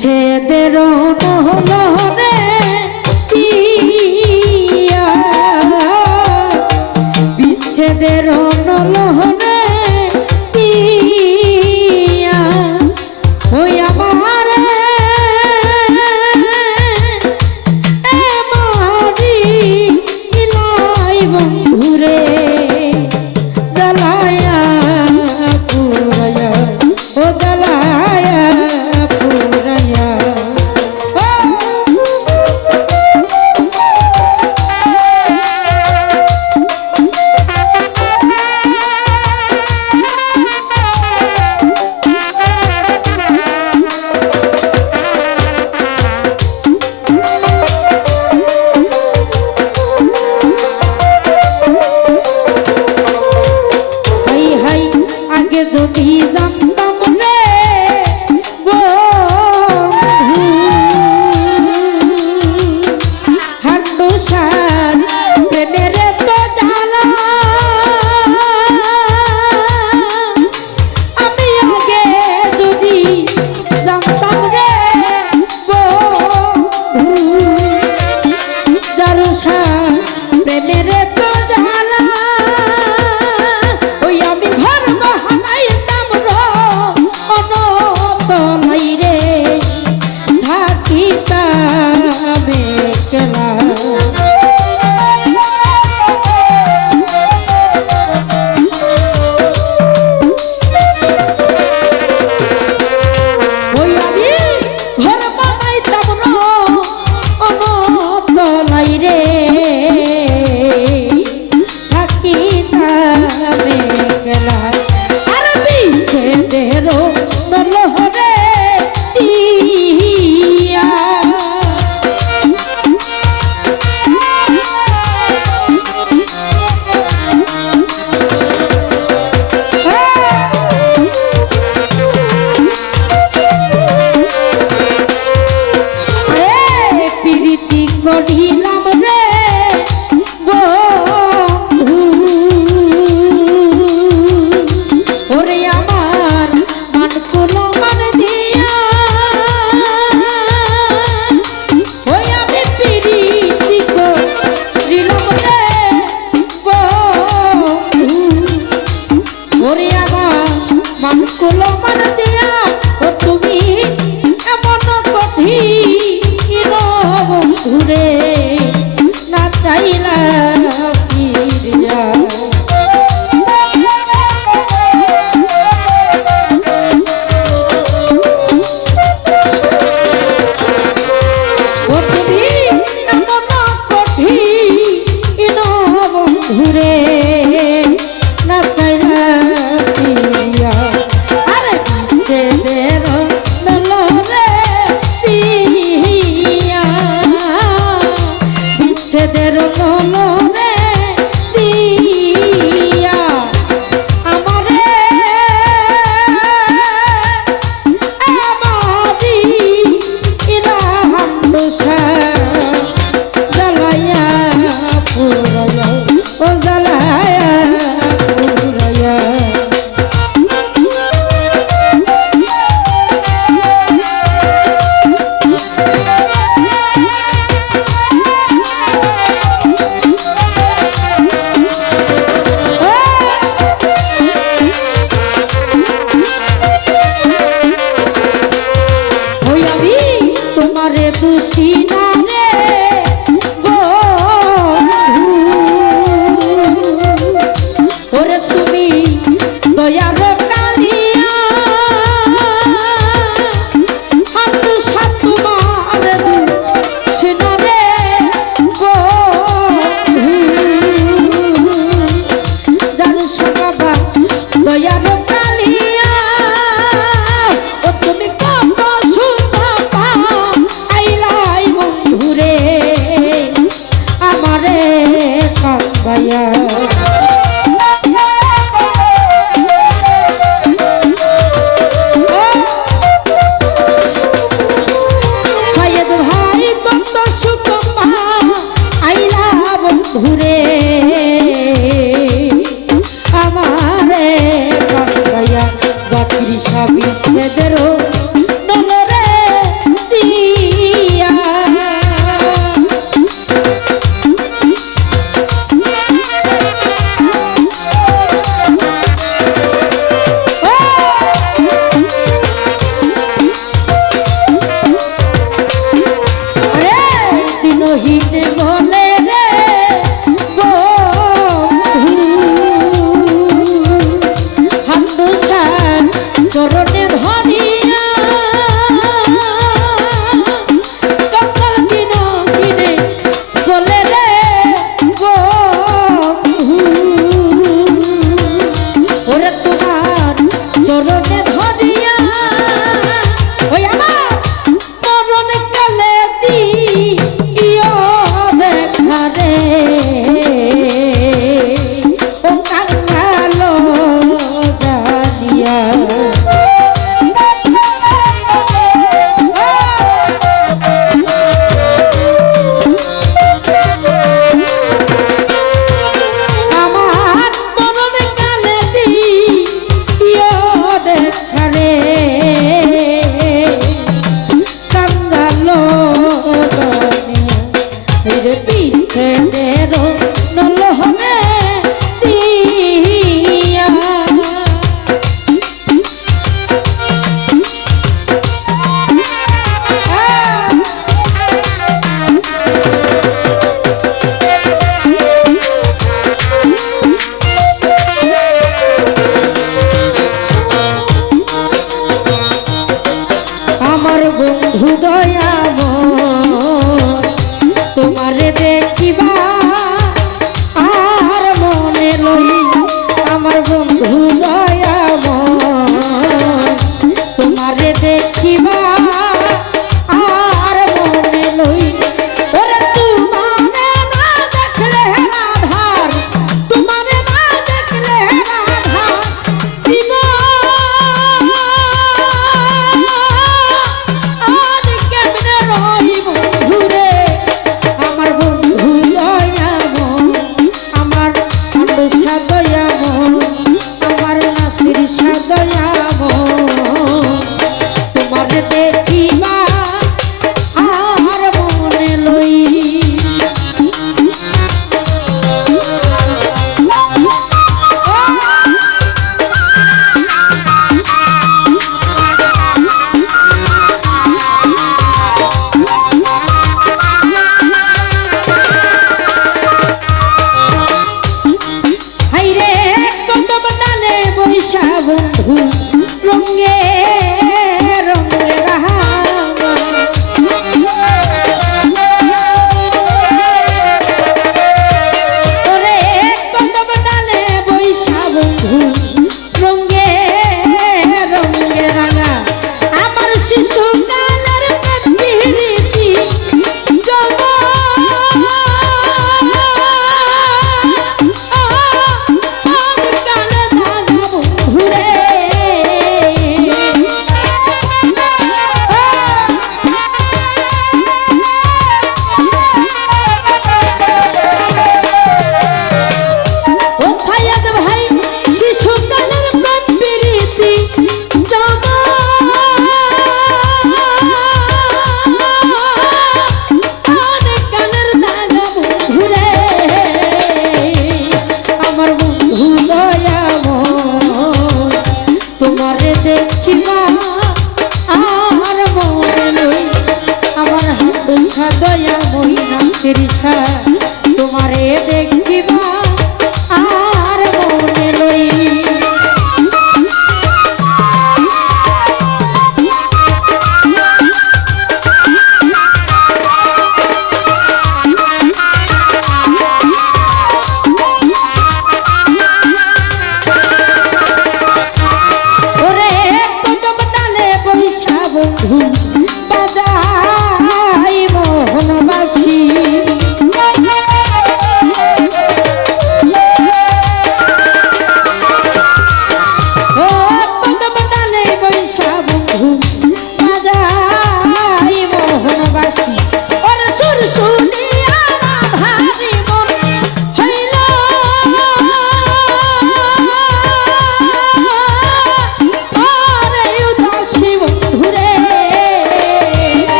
ใจ কান্দায়া